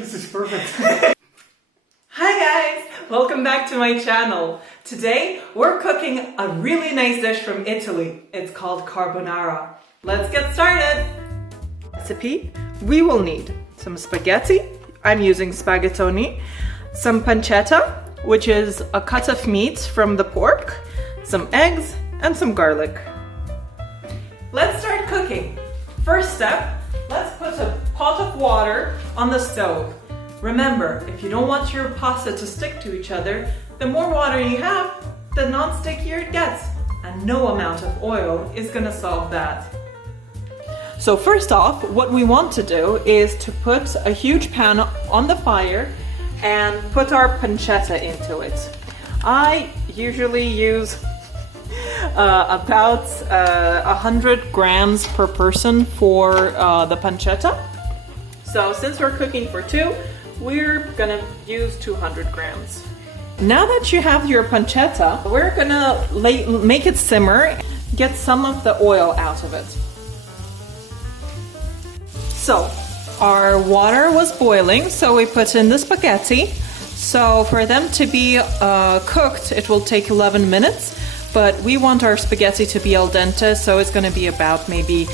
This is perfect. Hi guys! Welcome back to my channel. Today we're cooking a really nice dish from Italy. It's called carbonara. Let's get started! Recipe: we will need some spaghetti. I'm using spaghettoni. Some pancetta, which is a cut of meat from the pork. Some eggs and some garlic. Let's start cooking. First step, let's put a pot of water on the stove. Remember, if you don't want your pasta to stick to each other, the more water you have, the non-stickier it gets. And no amount of oil is gonna solve that. So first off, what we want to do is to put a huge pan on the fire and put our pancetta into it. I usually use about 100 grams per person for the pancetta. So since we're cooking for two, we're gonna use 200 grams. Now that you have your pancetta, we're gonna make it simmer, get some of the oil out of it. So our water was boiling, so we put in the spaghetti. So for them to be cooked, it will take 11 minutes, but we want our spaghetti to be al dente, so it's gonna be about maybe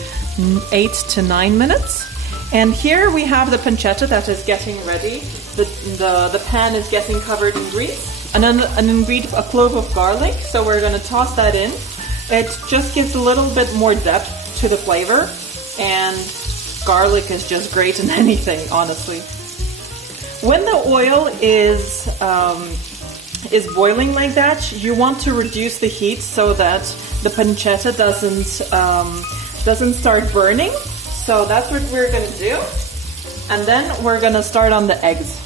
8 to 9 minutes. And here we have the pancetta that is getting ready. The pan is getting covered in grease. And then a clove of garlic, so we're gonna toss that in. It just gives a little bit more depth to the flavor, and garlic is just great in anything, honestly. When the oil is boiling like that, you want to reduce the heat so that the pancetta doesn't start burning. So that's what we're gonna do. And then we're gonna start on the eggs.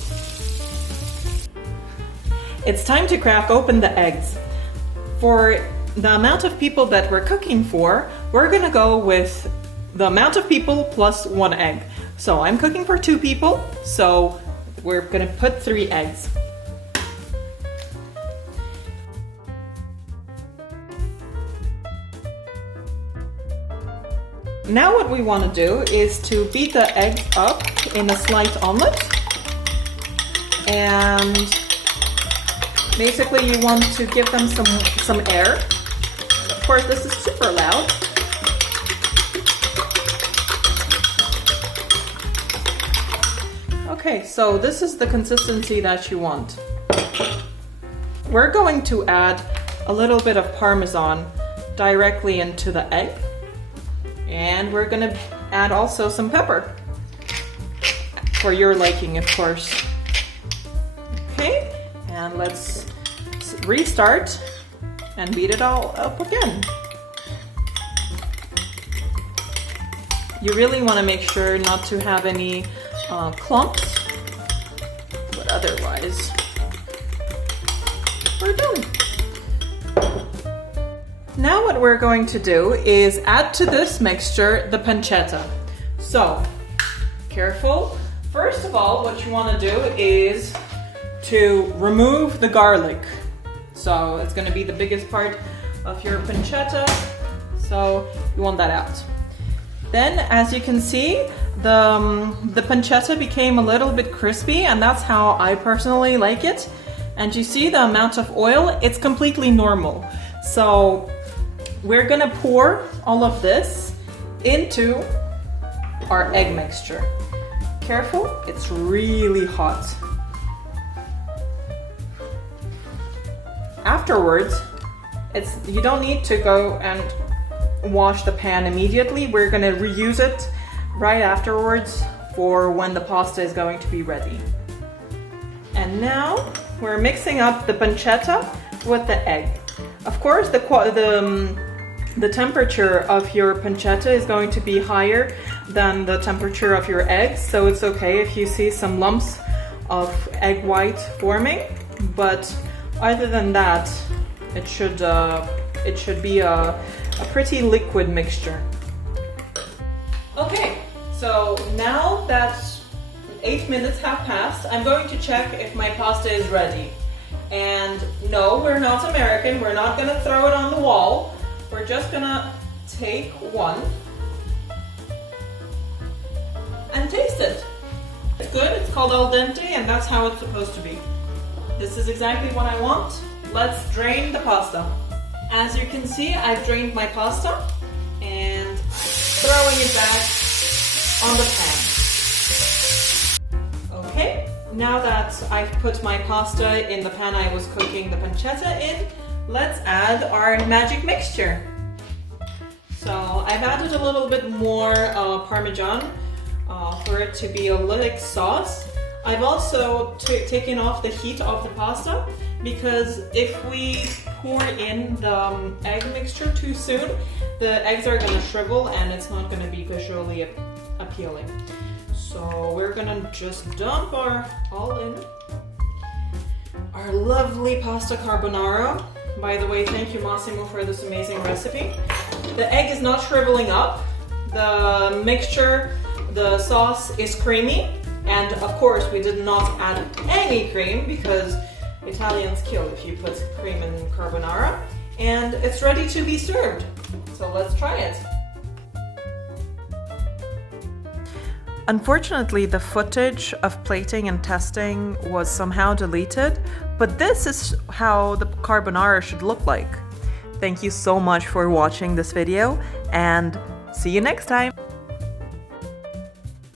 It's time to crack open the eggs. For the amount of people that we're cooking for, we're gonna go with the amount of people plus 1 egg. So I'm cooking for 2 people, so we're gonna put 3 eggs. Now what we want to do is to beat the egg up in a slight omelette. And basically you want to give them some air. Of course, this is super loud. Okay, so this is the consistency that you want. We're going to add a little bit of parmesan directly into the egg. And we're gonna add also some pepper. For your liking, of course. Okay, and let's restart and beat it all up again. You really wanna make sure not to have any clumps, but otherwise, we're done. Now what we're going to do is add to this mixture the pancetta. So, careful. First of all, what you want to do is to remove the garlic. So it's going to be the biggest part of your pancetta, so you want that out. Then, as you can see, the pancetta became a little bit crispy, and that's how I personally like it. And you see the amount of oil, it's completely normal. So we're gonna pour all of this into our egg mixture. Careful, it's really hot. Afterwards, you don't need to go and wash the pan immediately. We're gonna reuse it right afterwards for when the pasta is going to be ready. And now we're mixing up the pancetta with the egg. Of course, the temperature of your pancetta is going to be higher than the temperature of your eggs, so it's okay if you see some lumps of egg white forming, but other than that, it should be a pretty liquid mixture. Okay, so now that 8 minutes have passed, I'm going to check if my pasta is ready. And no, we're not American, we're not gonna throw it on the wall. We're just gonna take one and taste it. It's called al dente, and that's how it's supposed to be. This is exactly what I want. Let's drain the pasta. As you can see, I've drained my pasta and throwing it back on the pan. Okay, now that I've put my pasta in the pan I was cooking the pancetta in, let's add our magic mixture. So I've added a little bit more parmesan for it to be a like sauce. I've also taken off the heat of the pasta because if we pour in the egg mixture too soon, the eggs are going to shrivel and it's not going to be visually appealing. So we're going to just dump our lovely pasta carbonara. By the way, thank you Massimo for this amazing recipe. The egg is not shriveling up. The mixture, the sauce is creamy. And of course we did not add any cream because Italians kill if you put cream in carbonara. And it's ready to be served. So let's try it. Unfortunately, the footage of plating and testing was somehow deleted, but this is how the carbonara should look like. Thank you so much for watching this video and see you next time.